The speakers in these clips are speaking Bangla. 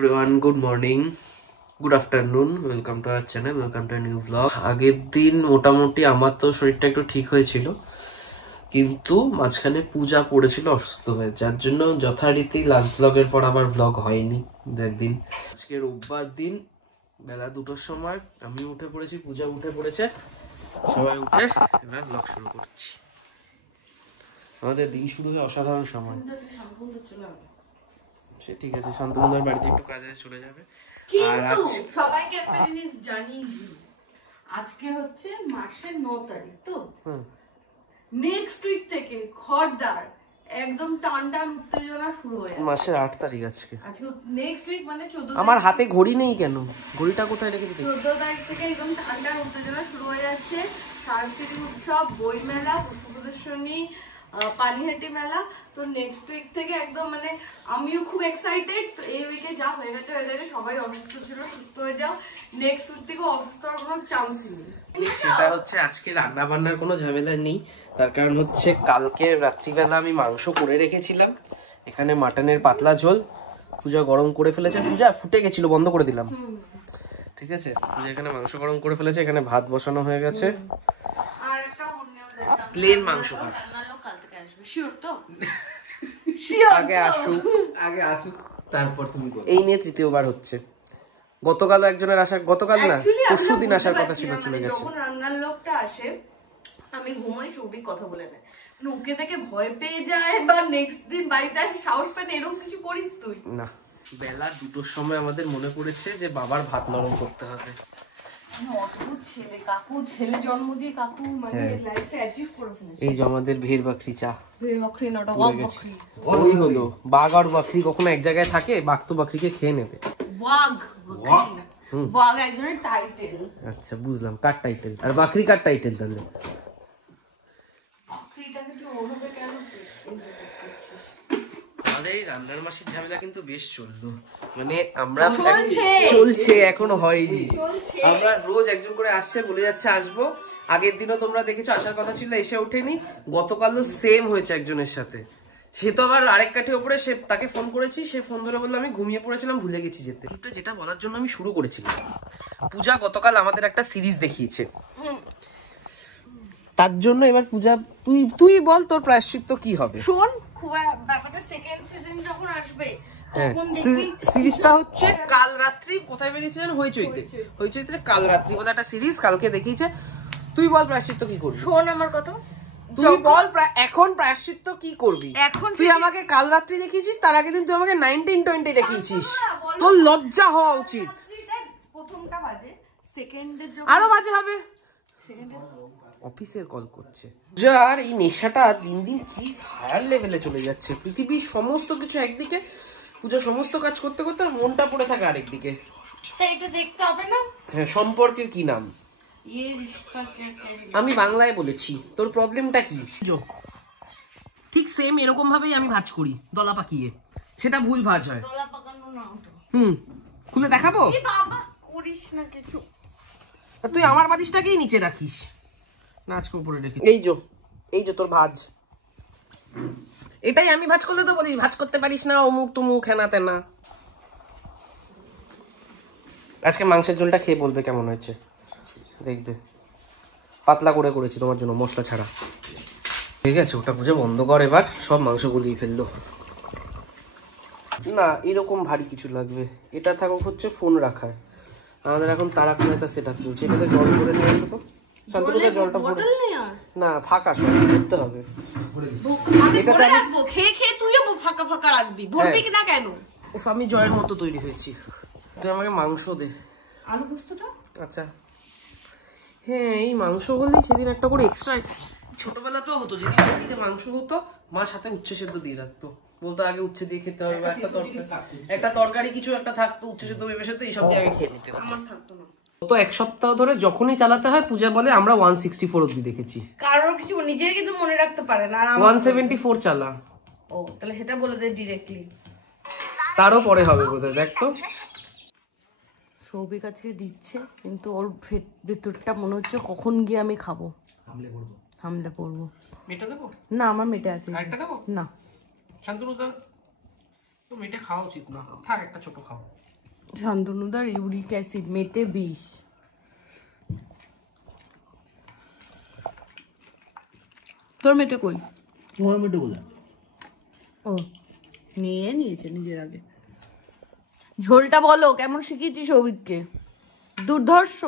everyone, good morning, good afternoon, welcome to our channel, welcome to a new vlog. আগের দিন মোটামুটি আমার তো শরীরটা একটু ঠিক হয়েছিল, কিন্তু মাঝখানে পূজা পড়েছিল অসুস্থ হয়ে, যার জন্য যথারীতি লাস্ট ব্লগের পর আবার ব্লগ হয়নি একদিন। আজকে রোববার দিন বেলা 2টার সময় আমি উঠে পড়েছি, পূজা উঠে পড়েছে, সবাই উঠে এবার ব্লগ শুরু করছি। আমাদের দিন শুরু হয়ে অসাধারণ সময়। সে ঠিক আছে, শান্তনুদার বাড়িতে একটু কাজে চলে যাবে। আর আজ সবাইকে একটা জিনিস জানিয়ে দিই, আজকে হচ্ছে মাসের 9 তারিখ, তো নেক্সট উইক থেকে খড়দার একদম টান টান উত্তেজনা শুরু হয়ে যাবে। মাসের 8 তারিখ আজকে নেক্সট উইক মানে 14। আমার হাতে ঘড়ি নেই কেন? ঘড়িটা কোথায় রেখেছি? 14 তারিখ থেকে একদম টান টান উত্তেজনা শুরু হয়ে যাচ্ছে। সাংস্কৃতিক উৎসব, বই মেলা, পুষ্প প্রদর্শনী, পানিহাটি মেলা। তো নেক্সট উইক থেকে একদম মানে আমিও খুব এক্সাইটেড। তো এই উইকে যা হয়ে গেছে, সবাই অসুস্থ ছিল, সুস্থ হয়ে যাও। নেক্সট উইক থেকে অসুস্থ হওয়ার কোনো চান্সই নেই। সেটা হচ্ছে আজকে রান্না বান্নার কোনো ঝামেলা নেই, তার কারণ হচ্ছে কালকে রাত্রিবেলা আমি মাংস করে রেখেছিলাম। এখানে মাটনের পাতলা ঝোল পূজা গরম করে ফেলেছে, পূজা ফুটে গেছিল, বন্ধ করে দিলাম। ঠিক আছে, পূজা এখানে মাংস গরম করে ফেলেছে, এখানে ভাত বসানো হয়ে গেছে, প্লেন মাংস ভাত। আগে আসুক তারপর তুমি বলো। এই নিয়ে তৃতীয়বার হচ্ছে। গতকাল একজনের আসার, গতকাল না পরশুদিন আসার কথা ছিল, চলে গেছে। যখন রান্নার লোকটা আসে আমি ঘুমাই, চৌবি কথা বলে নেয়, ওকে দেখে ভয় পেয়ে যায় বা নেক্সট দিন বাড়িতে আসে সাহস পায় না, এরকম কিছু করিস তুই না? বেলা 2টোর সময় আমাদের মনে পড়েছে যে বাবার ভাত নরম করতে হবে। এই যে আমাদের ভেড় বাকরি চা, ওই হলো বাঘ আর বাকরি কখনো এক জায়গায় থাকে, বাঘ তো বাকরিকে খেয়ে নেবে। আচ্ছা বুঝলাম, কার টাইটেল আর বাকরি কার টাইটেল তাহলে? আমাদের এই রান্নার মাসির ঝামেলা কিন্তু বেশ চললো, মানে আমরা চলছে, এখনো হয়নি। আমরা রোজ একজন করে আসছে, বলে যাচ্ছে আসবো। আগের দিনও তোমরা দেখেছো আসার কথা ছিল, এসে ওঠেনি। গতকালও সেম হয়েছে একজনের সাথে। সে তো আবার আরেক কাঠি ওপরে, সে তাকে ফোন করেছি, সে ফোন ধরে বললো আমি ঘুমিয়ে পড়েছিলাম, ভুলে গেছি যেতে। যেটা বলার জন্য আমি শুরু করেছিলাম, পূজা গতকাল আমাদের একটা সিরিজ দেখিয়েছে, তার জন্য এবার পূজা তুই বল তোর প্রায়শ্চিত্ত কি হবে। শোন, ব্যাপারটা সেকেন্ড সিজন যখন আসবে সিরিজটা হচ্ছে কাল রাত্রি, কোথায় বেরিয়েছে জানো? হইচইতে কাল রাত্রি বলে একটা সিরিজ কালকে দেখিয়েছে। তুই বল প্রায়শ্চিত্ত কি করবি? শোন আমার কথা, তুই বল এখন প্রায়শ্চিত্ত কি করবি? এখন তুই আমাকে কাল রাত্রি দেখিয়েছিস, তার আগের দিন তুই আমাকে 1920 দেখিয়েছিস। তোর লজ্জা হওয়া উচিত। প্রথমটা বাজে, সেকেন্ডের আরো বাজে হবে। অফিসের কল করছে। যার এই নেশাটা দিন দিন কি হায়ার লেভেলে চলে যাচ্ছে। পৃথিবীর সমস্ত কিছু একদিকে, পূজা সমস্ত কাজ করতে করতে মনটা পড়ে থাকে আরেকদিকে। এটা দেখতে হবে না? হ্যাঁ, সম্পর্কের কি নাম? আমি বাংলায় বলেছি, তোর প্রবলেমটা কি? ঠিক সেম এরকম ভাবেই আমি ভাঁজ করি, দলা পাকিয়ে। সেটা ভুল ভাঁজ হয়। দলা পাকানো না ওটা। খুলে দেখাবো? এই বাবা করিস না কিছু। তুই আমার বালিশটাকেই নিচে রাখিস, নাচকে উপরে রেখে। এই যে তোর ভাঁজ, এটাই আমি ভাঁজ করলে তো বলিস ভাঁজ করতে পারিস না, অমুক তমুক হেনা তেনা। আজকে মাংসের ঝোলটা খেয়ে বলবে কেমন হয়েছে, দেখবে। পাতলা করে করেছি তোমার জন্য, মশলা ছাড়া। ঠিক আছে, ওটা বুঝে বন্ধ কর এবার, সব মাংস গলিয়ে ফেললো। না, এরকম ভারী কিছু লাগবে। এটা থাকুক হচ্ছে ফোন রাখার। আমাদের এখন তারাক মেহতা সেট আপ চলছে, এটাতে জল ভরে নিয়ে আসো তো। শান্তনুদা জলটা ভরে না, ফাঁকা সব করতে হবে। এটাতে রাখবো, খেয়ে খেয়ে তুইও ফাঁকা ফাঁকা রাখবি, ভরবি না কেন? উফ, আমি জয়ের মতো তৈরি হয়েছি। তুই আমাকে মাংস দে, আলু পোস্তটা। আচ্ছা হ্যাঁ, এই মাংস বললেই সেদিন একটা করে এক্সট্রা। ছোটবেলাতেও হতো, যেদিন বাড়িতে মাংস হতো মা সাথে উচ্ছে সেদ্ধ দিয়ে রাখতো, বলতো আগে উচ্ছে দিয়ে খেতে হবে, বা একটা তরকারি কিছু একটা থাকতো, উচ্ছে সেদ্ধ ভেবে সেদ্ধ এইসব দিয়ে আগে খেয়ে নিতে হতো। আমার থাকতো না। তো এক সপ্তাহ ধরে যখনই চালাতে হয় পূজা বলে আমরা 164 অবধি দেখেছি। কারোর কিছু নিজের কিন্তু মনে রাখতে পারে না। 174 চালা। ও তাহলে সেটা বলে দে ডিরেক্টলি। তারও পরে হবে বোধহয়, দেখ তো। সৌভিক আজকে দিচ্ছে, কিন্তু ওর ভেতরটা মনে হচ্ছে কখন গিয়ে আমি খাবো, হামলে পড়বো। মেটা দেবো? না, আমার মেটে আছে। আরেকটা দেবো? না। শান্তনুদা মেটে খাওয়া উচিত না, থাক একটা ছোট খাও। শান্তনুদার ইউরিক অ্যাসিড মেটে 20। তোর মেটে কই? তোমার মেটে বলে ও নিয়েছে নিজের আগে। ঝোলটা বলো কেমন শিখিয়েছিস সৌভিককে? দুর্ধর্ষ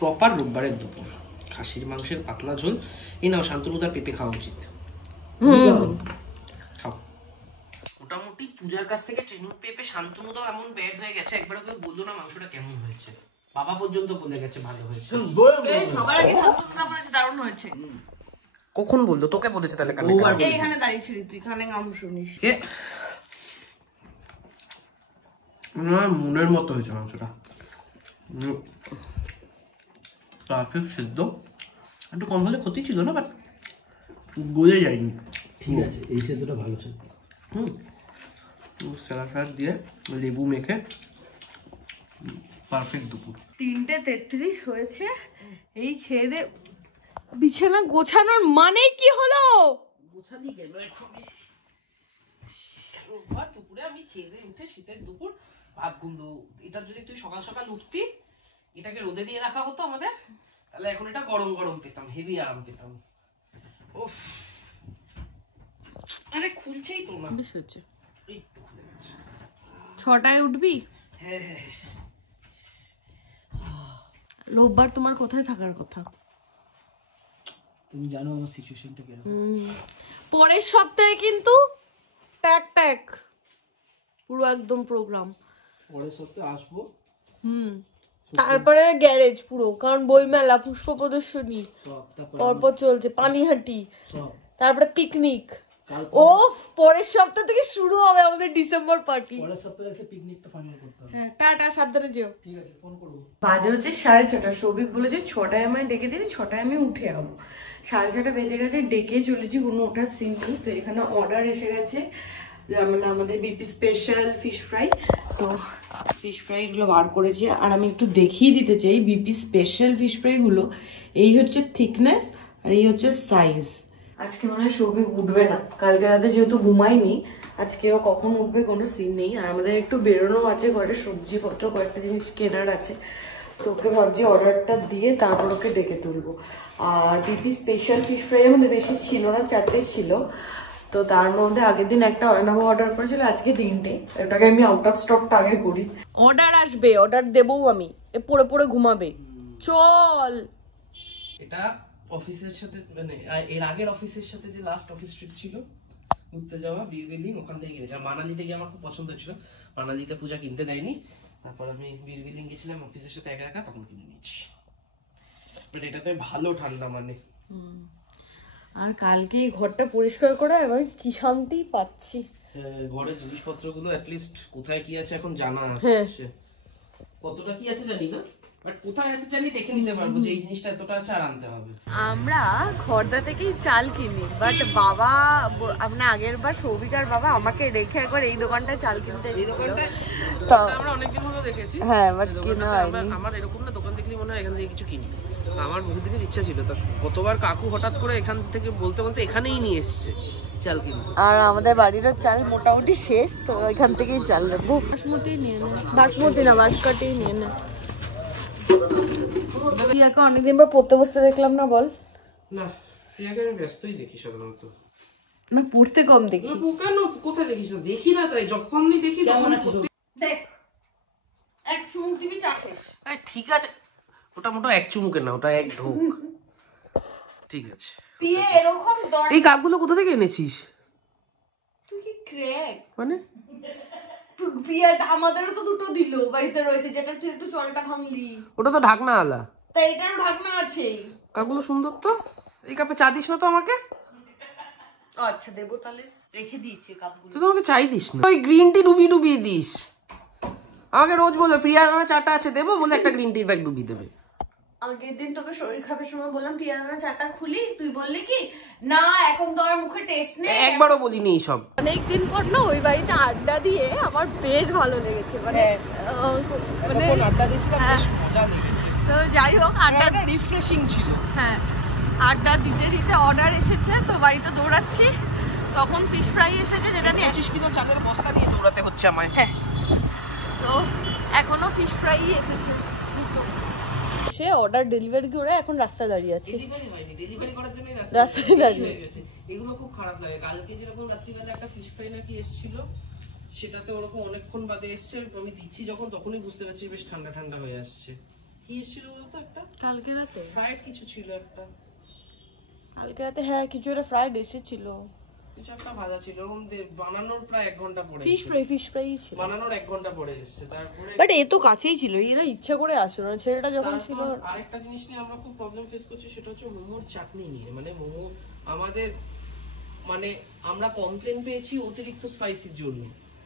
প্রপার রোববারের দুপুর খাসির মাংসের পাতলা ঝোল। এই নাও শান্তনুদার পেঁপে খাওয়া উচিত। খাও। মোটামুটি পূজার কাছ থেকে ট্রেনিং পেঁপে শান্তনুদাও এমন ব্যাড হয়ে গেছে, একবার কেউ বললো না মাংসটা কেমন হয়েছে, বাবা পর্যন্ত বলে গেছে ভালো হয়েছে। সবার আগে শান্তনুদা বলেছে দারুণ হয়েছে। কখন বললো? তোকে বলেছে তাহলে? এইখানে দাঁড়িয়েছিলি তুই, এখানে গাম শুনিস। মনের মতো হয়েছে মাংসটা, পারফেক্ট সিদ্ধ। একটু কম হলে ক্ষতি ছিল না, বাট গলে যায়নি। ঠিক আছে, এই সেদ্ধটা ভালো ছিল। স্যালাড দিয়ে লেবু মেখে পারফেক্ট দুপুর। 3:33 হয়েছে। এই খেয়ে দে বিছানা গোছানোর মানে কি হলো? গোছালি গেল এখন। দুপুরে আমি খেয়ে দিয়ে উঠে শীতের দুপুর ভাত গুঁড়ো, এটা যদি তুই সকাল সকাল উঠতি, এটাকে রোদে দিয়ে রাখা হতো আমাদের, তাহলে এখন এটা গরম গরম পেতাম, হেভি আরাম পেতাম। ওফ, আরে খুলছেই তো না। হচ্ছে এই তো খুলে গেছে। 6টায় উঠবি? হ্যাঁ। রোববার তোমার কোথায় থাকার কথা? তুমি জানো আমার সিচুয়েশনটা কেমন। পরের সপ্তাহে কিন্তু প্যাক পুরো একদম প্রোগ্রাম। পরের সপ্তাহে আসবো। তারপরে গ্যারেজ পুরো, কারণ বইমেলা, পুষ্প প্রদর্শনী সব, পরপর চলছে, পানিহাটি, সব, তারপরে পিকনিক। ও পরের সপ্তাহ থেকে শুরু হবে আমাদের ডিসেম্বর পার্টি। পরের সপ্তাহে এসে পিকনিকটা ফাইনাল করতে হবে। হ্যাঁ, টাটা, সাবধানে যেও। ঠিক আছে, ফোন করবো। বাজে হচ্ছে 6:30। সৌভিক বলেছে 6টায় আমায় ডেকে দিবি, 6টায় আমি উঠে যাবো। 6:30 বেজে গেছে, ডেকে চলেছি, কোনো ওঠার সিন নেই। তো এখানে অর্ডার এসে গেছে, মানে আমাদের বিপি স্পেশাল ফিশ ফ্রাই। তো ফিশ ফ্রাইগুলো বার করেছি, আর আমি একটু দেখিয়ে দিতে চাই বিপি স্পেশাল ফিশ ফ্রাইগুলো। এই হচ্ছে থিকনেস আর এই হচ্ছে সাইজ। আজকে মনে হয় সৌভিক উঠবে না, কালকে রাতে যেহেতু ঘুমাইনি, আজকেও কখন উঠবে কোনো সিন নেই। আর আমাদের একটু বেরোনো আছে, ঘরে সবজিপত্র কয়েকটা জিনিস কেনার আছে, তো ওকে ভাবছি অর্ডারটা দিয়ে তারপর ওকে ডেকে তুলবো। আর বিপি স্পেশাল ফিশ ফ্রাই আমাদের বেশি ছিল না, 4টে ছিল। তো তার মধ্যে আগের দিন একটা অয়নাবো অর্ডার করেছিল, আজকে 3টে। ওটাকে আমি আউট অফ স্টকটা আগে করি। অর্ডার আসবে, অর্ডার দেবও আমি, এ পড়ে পড়ে ঘুমাবে। চল। এটা অফিসের সাথে, মানে এর আগের অফিসের সাথে যে লাস্ট অফিস ট্রিপ ছিল ঘুরতে যাওয়া বীরবিলিং, ওখান থেকে গেছিলাম। মানালিতে গিয়ে আমার খুব পছন্দ ছিল, মানালিতে পূজা কিনতে দেয়নি, তারপর আমি বীরবিলিং গেছিলাম অফিসের সাথে একা তখন কিনে নিয়েছি। বাট এটাতে ভালো ঠান্ডা, মানে আর কালকে ঘরটা পরিষ্কার করে আমি কি শান্তি পাচ্ছি। ঘরের জিনিসপত্রগুলো অ্যাটলিস্ট কোথায় কি আছে এখন জানা হ্যাঁ। আছে, কতটা কি আছে জানি না, বাট কোথায় আছে জানি, দেখে নিতে পারবো যে এই জিনিসটা এতটা আছে আর আনতে হবে। আমরা খড়দা থেকেই চাল কিনি, বাট বাবা আমরা আগের বার সৌভিক আর বাবা আমাকে রেখে একবার এই দোকানটায় চাল কিনতে এসেছিল। তো আমরা অনেকদিন হলো দেখেছি, হ্যাঁ, বাট কিনা হয়নি। আমার এরকম না, দোকান দেখলে মনে হয় এখান থেকে কিছু কিনি। আমার বহুদিনের ইচ্ছা ছিল, তো গতবার কাকু হঠাৎ করে এখান থেকে বলতে বলতে এখানেই নিয়ে এসেছে চাল কিনতে। আর আমাদের বাড়িরও চাল মোটামুটি শেষ, তো এখান থেকেই চাল নেবো। বাসমতি নিয়ে নে, বাসমতি না বাঁশকাঠি নিয়ে নে। প্রিয়াকে অনেকদিন পর পড়তে বসতে দেখলাম না, বল? না, প্রিয়াকে আমি ব্যস্তই দেখি সাধারণত, না পড়তে কম দেখি। কেন, কোথায় দেখিস না? দেখি না, তাই যখনই দেখি তখন দেখ, এক চুমুক দিবি, চা শেষ। ঠিক আছে, ওটা মোটা এক চুমুকে না, ওটা এক ঢোক। ঠিক আছে। পিয়ে এরকম এই কাকগুলো কোথা থেকে এনেছিস? তুই কি ক্র্যাক মানে পিয়া? আমাদেরও তো দুটো দিল, বাড়িতে রয়েছে, যেটা তুই একটু জলটা ভাঙলি। ওটা তো ঢাকনা আলা, তাই এটারও ঢাকনা আছে। কাকগুলো সুন্দর তো। এই কাপে চা দিস না তো আমাকে? আচ্ছা দেবো, তাহলে রেখে দিয়েছি কাপগুলো। তুই তো আমাকে চাই দিস না, ওই গ্রিন টি ডুবিয়ে দিস। আমাকে রোজ বলবে প্রিয়ার চাটা আছে দেবো, বলে একটা গ্রিন টির ব্যাগ ডুবিয়ে দেবে। আগের দিন তোকে শরীর খারাপের সময় বললাম পিয়ারানা চাটা খুলি, তুই বললি কি না এখন তো আমার মুখে টেস্ট নেই। একবারও বলিনি এইসব। অনেকদিন পর না ওই বাড়িতে আড্ডা দিয়ে আমার বেশ ভালো লেগেছে, মানে আড্ডা দিয়েছিলাম, মজা লেগেছে। তো যাই হোক, আড্ডা রিফ্রেশিং ছিল। হ্যাঁ, আড্ডা দিতে দিতে অর্ডার এসেছে, তো বাড়িতে দৌড়াচ্ছি। তখন ফিশ ফ্রাই এসেছে, যেটা আমি 25 কিলো চালের বস্তা নিয়ে দৌড়াতে হচ্ছে আমায়। হ্যাঁ, তো এখনো ফিশ ফ্রাই এসেছে। সে অর্ডার ডেলিভারি করে এখন রাস্তায় দাঁড়িয়ে আছে। ডেলিভারি হয়নি, ডেলিভারি করার জন্য রাস্তায় দাঁড়িয়ে হয়ে গেছে। এগুলো খুব খারাপ লাগে। কালকে যেরকম রাত্রিবেলা একটা ফিশ ফ্রাই নাকি এসেছিল, সেটাতে ওরকম অনেকক্ষণ বাদে এসছে, আমি দিচ্ছি যখন তখনই বুঝতে পারছি বেশ ঠান্ডা ঠান্ডা হয়ে আসছে। কি এসেছিল বলতো? একটা কালকে রাতে ফ্রাইড কিছু ছিল, একটা কালকে রাতে হ্যাঁ কিছু একটা ফ্রাইড এসেছিল, কিছু একটা ভাজা ছিল, ওরকম বানানোর প্রায় 1 ঘন্টা পরে ফিশ ফ্রাই ছিল, বানানোর 1 ঘন্টা পরে এসছে। তারপরে বাট এ তো কাছেই ছিল, এরা ইচ্ছা করে আসলো না। ছেলেটা যখন ছিল, আরেকটা জিনিস নিয়ে আমরা খুব প্রবলেম ফেস করছি, সেটা হচ্ছে মোমোর চাটনি নিয়ে। মানে মোমো আমাদের, মানে আমরা কমপ্লেন পেয়েছি অতিরিক্ত স্পাইসির জন্য,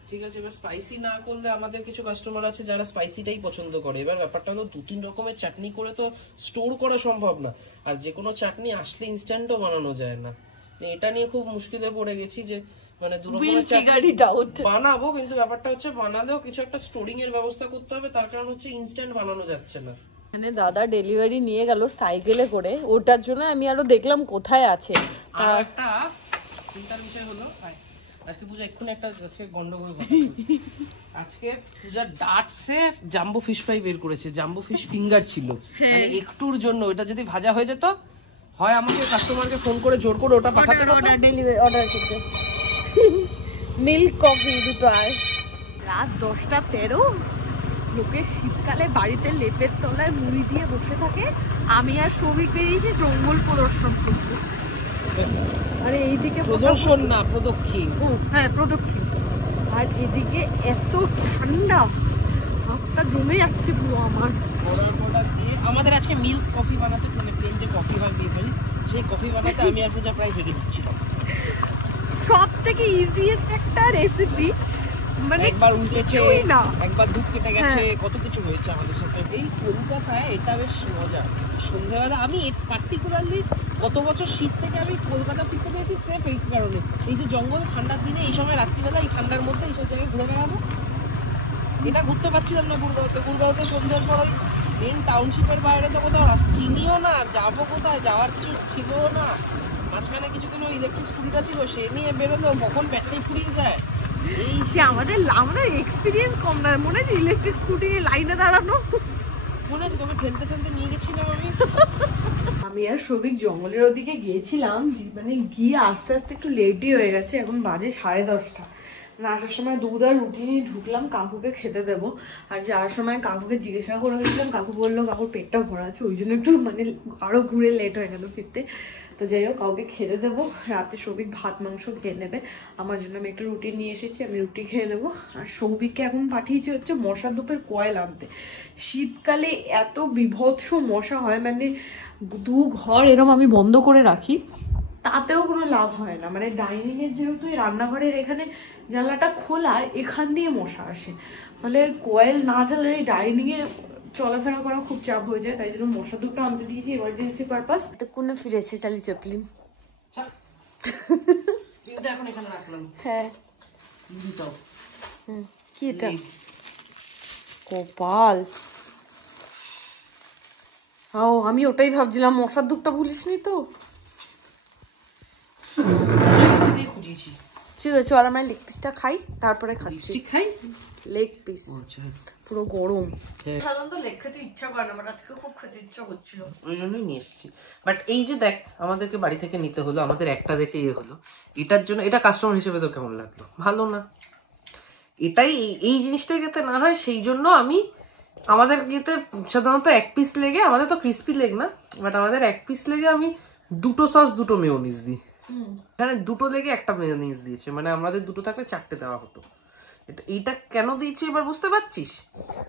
ঠিক আছে? এবার স্পাইসি না করলে আমাদের কিছু কাস্টমার আছে যারা স্পাইসিটাই পছন্দ করে। এবার ব্যাপারটা হলো 2-3 রকমের চাটনি করে তো স্টোর করা সম্ভব না, আর যে কোনো চাটনি আসলে ইনস্ট্যান্টও বানানো যায় না। এটা নিয়ে খুব মুশকিলে পড়ে গেছি যে মানে 2 রকমের চাটনি বানাবো, কিন্তু ব্যাপারটা হচ্ছে বানালেও কিছু একটা স্টোরিং এর ব্যবস্থা করতে হবে, তার কারণ হচ্ছে ইনস্ট্যান্ট বানানো যাচ্ছে না। মানে দাদা ডেলিভারি নিয়ে গেল সাইকেলে করে, ওটার জন্য আমি আরো দেখলাম কোথায় আছে। আর একটা চিন্তার বিষয় হলো, আজকে পূজা এক্ষুনি একটা আজকে গন্ডগোল কথা। আজকে পূজা ডাটসে জাম্বো ফিশ ফ্রাই বের করেছে, জাম্বো ফিশ ফিঙ্গার ছিল, মানে একটুর জন্য। ওটা যদি ভাজা হয়ে যেত, হয় আমাকে কাস্টমারকে ফোন করে জোর করে ওটা পাঠাতে হতো। অর্ডার এসেছে মিল্ক কফি দুটো। আর রাত 10:13, লোকে শীতকালে বাড়িতে লেপের তলায় মুড়ি দিয়ে বসে থাকে, আমি আর সৌভিক বেরিয়েছি জঙ্গল প্রদর্শন করতে। আরে এইদিকে প্রদর্শন না, প্রদক্ষিণ। ও হ্যাঁ, প্রদক্ষিণ। আর এদিকে এত ঠান্ডা, হাতটা জমে যাচ্ছে পুরো আমার। আমাদের আজকে মিল্ক কফি বানাতে, মানে প্লেন যে কফি হয় বেফারি, সেই কফি বানাতে আমি আর পূজা প্রায় হেগে দিচ্ছিলাম। সব থেকে ইজিয়েস্ট একটা রেসিপি, মানে একবার উল্টেছে, না একবার দুধ কেটে গেছে, কত কিছু হয়েছে আমাদের সাথে। এই কলকাতায় এটা বেশ মজা। সন্ধ্যাবেলা আমি পার্টিকুলারলি গত বছর শীত থেকে আমি কলকাতা ফিরতে পেরেছি সেফ এই কারণে, এই যে জঙ্গলে ঠান্ডার দিনে এই সময় রাত্রিবেলা এই ঠান্ডার মধ্যে এইসব জায়গায় ঘুরে বেড়াবো, এটা ঘুরতে পারছিলাম না গুড়গাঁওতে। গুড়গাঁওতে সন্ধ্যার পর ওই মেন টাউনশিপের বাইরে তো কোথাও চিনিও না, যাবো কোথায়, যাওয়ার কিছু ছিল না। মাঝখানে কিছুদিন ওই ইলেকট্রিক স্কুটিটা ছিল, সে নিয়ে বেরোলো, কখন ব্যাটারি ফুরিয়ে যায়। এই সে আমাদের এক্সপিরিয়েন্স কম না, মনে আছে ইলেকট্রিক স্কুটি লাইনে দাঁড়ানো, মনে আছে তোকে ঠেলতে ঠেলতে নিয়ে গেছিলাম আমি। আমি আর সবিক জঙ্গলের ওদিকে গিয়েছিলাম, মানে গিয়ে আস্তে আস্তে একটু লেটই হয়ে গেছে, এখন বাজে 10:30। মানে আসার সময় দুধ আর রুটি নিয়ে ঢুকলাম কাকুকে খেতে দেবো, আর যাওয়ার সময় কাকুকে জিজ্ঞাসা করে গেছিলাম, কাকু বললো কাকুর পেটটা ভরা আছে, ওই জন্য একটু মানে আরো ঘুরে লেট হয়ে গেল ফিরতে। তো যাই হোক, কাউকে খেতে দেবো, রাতে সৌভিক ভাত মাংস খেয়ে নেবে, আমার জন্য আমি একটা রুটি নিয়ে এসেছি, আমি রুটি খেয়ে নেবো। আর সৌভিককে এখন পাঠিয়েছি হচ্ছে মশার ধূপের কয়েল আনতে। শীতকালে এত বিভৎস মশা হয়, মানে 2 ঘর এরকম আমি বন্ধ করে রাখি, তাতেও কোনো লাভ হয় না। মানে ডাইনিং এর যেহেতু এই রান্নাঘরের এখানে জানলাটা খোলা, এখান দিয়ে মশা আসে, ফলে কয়েল না জ্বালালে এই ডাইনিং এ চলাফেরা করা খুব চাপ হয়ে যায়, তাই জন্য মশা ধূপটা আনতে দিয়েছি এমার্জেন্সি পারপাস। এতক্ষণে ফিরেছে চালি চাপলিন। এখন এখানে রাখলাম। হ্যাঁ, কি এটা? কপাল। ও, আমি ওটাই ভাবছিলাম, মশার ধূপটা ভুলিসনি তো? খুঁজিয়েছি। ঠিক আছে, চল আমরা লেগ পিসটা খাই, তারপরে খাচ্ছি। খাই লেগ পিস পুরো গরম। সাধারণত লেগ খেতে ইচ্ছা করে না, বাট আজকে খুব খেতে ইচ্ছা হচ্ছিল, ওই জন্যই নিয়ে এসেছি। বাট এই যে দেখ, আমাদেরকে বাড়ি থেকে নিতে হলো, আমাদের একটা দেখে ইয়ে হলো, এটার জন্য এটা কাস্টমার হিসেবে তো কেমন লাগলো? ভালো না? এটাই, এই জিনিসটাই যাতে না হয় সেই জন্য আমি আমাদের ইয়েতে সাধারণত 1 পিস লেগে, আমাদের তো ক্রিস্পি লেগ না, বাট আমাদের 1 পিস লেগে আমি 2টো সস 2টো মেয়োনিজ দিই। এখানে 2টো লেগে 1টা মেয়োনিজ দিয়েছে, মানে আমাদের 2টো থাকলে 4টে দেওয়া হতো। এইটা কেন দিচ্ছি এবার বুঝতে পারছিস?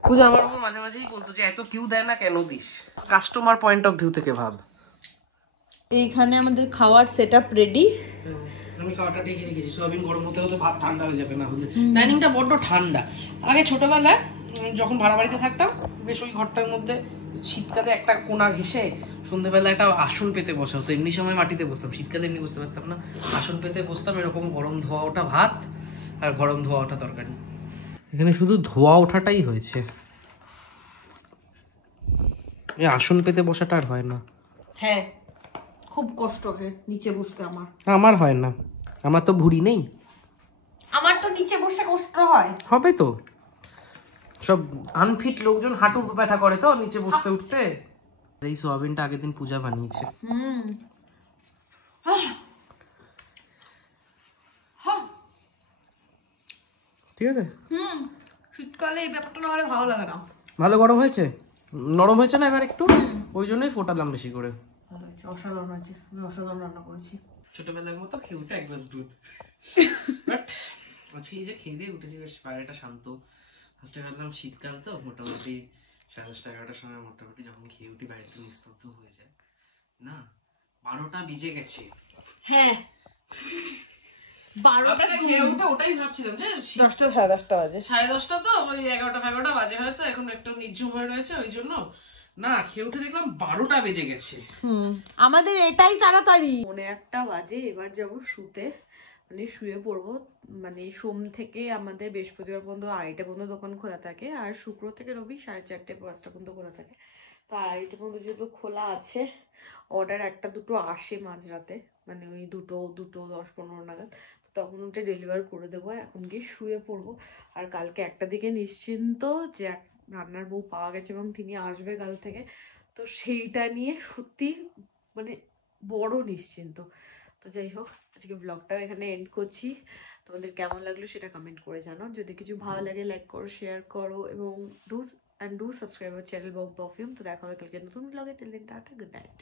পূজা আমার উপর মাঝে মাঝেই বলতো যে এত কিউ দেয় না, কেন this? Customer point of view থেকে ভাব। এইখানে আমাদের খাওয়ার সেটআপ রেডি। আমি খাওয়াটা ঢেকে রেখেছি, সোয়াবিন গরম হতে হতে ভাত ঠান্ডা হয়ে যাবে, না হলে ডাইনিংটা বড্ড ঠান্ডা। আগে ছোটবেলায় যখন ভাড়া বাড়িতে থাকতাম, বেশ ওই ঘরটার মধ্যে শীতকালে একটা কোনা ঘেসে সন্ধ্যেবেলা একটা আসন পেতে বসা হতো। এমনি সময় মাটিতে বসতাম, শীতকালে এমনি বসতে পারতাম না, আসন পেতে বসতাম, এরকম গরম ধোয়া ওঠা ভাত আর গরম ধোয়া ওঠা তরকারি। এখানে শুধু ধোয়া ওঠাটাই হয়েছে, এই আসন পেতে বসাটা আর হয় না। হ্যাঁ, খুব কষ্ট হয় নিচে বসতে, আমার হয় না। আমার তো ভুঁড়ি নেই। আমার তো নিচে বসে কষ্ট হয়। হবে তো, সব আনফিট লোকজন হাঁটু ব্যথা করে তো নিচে বসতে উঠতে। এই সোয়াবিনটা আগের দিন পূজা বানিয়েছে। ঠিক আছে, শীতকালে এই ব্যাপারটা না হলে ভালো লাগে না। ভালো গরম হয়েছে, নরম হয়েছে না এবার একটু, ওই জন্যই ফোটালাম বেশি করে। অসাধারণ আছে, আমি অসাধারণ রান্না করেছি। ছোটবেলার মতো খেউটা এক গ্লাস দুধ। বাট আজকে এই যে খেয়ে দিয়ে উঠেছি বেশ বাইরেটা শান্ত। ফার্স্টে ভাবলাম শীতকাল তো মোটামুটি 10:30-11টার সময় মোটামুটি যখন খেয়ে উঠি বাইরেটা নিস্তব্ধ হয়ে যায় না, 12টা বেজে গেছে। হ্যাঁ 12টা খেয়ে উঠে ওটাই ভাবছিলাম যে 10টা 10:30 বাজে, 10:30 তো ওই 11টা বাজে হয়তো, এখন একটু নির্ঝুম হয়ে রয়েছে ওই জন্য না, খেয়ে উঠে দেখলাম 12টা বেজে গেছে। আমাদের এটাই তাড়াতাড়ি। 1:30 বাজে, এবার যাব শুতে, মানে শুয়ে পড়বো। মানে সোম থেকে আমাদের বৃহস্পতিবার পর্যন্ত 2:30 পর্যন্ত দোকান খোলা থাকে, আর শুক্র থেকে রবি 4:30-5টা পর্যন্ত খোলা থাকে। তো 2:30 পর্যন্ত যেহেতু খোলা আছে, অর্ডার 1-2 আসে মাঝরাতে, মানে ওই 2:10-15 নাগাদ, তখন ওটা ডেলিভার করে দেবো। এখন গিয়ে শুয়ে পড়বো, আর কালকে 1টার দিকে নিশ্চিন্ত যে রান্নার বউ পাওয়া গেছে এবং তিনি আসবে কাল থেকে। তো সেইটা নিয়ে সত্যি মানে বড় নিশ্চিন্ত। তো যাই হোক, আজকে ব্লগটাও এখানে এন্ড করছি। তোমাদের কেমন লাগলো সেটা কমেন্ট করে জানাও। যদি কিছু ভালো লাগে লাইক করো, শেয়ার করো, এবং do subscribe our channel Bong Perfume. তো দেখা হবে কালকে নতুন ব্লগে। Till then tata, good night.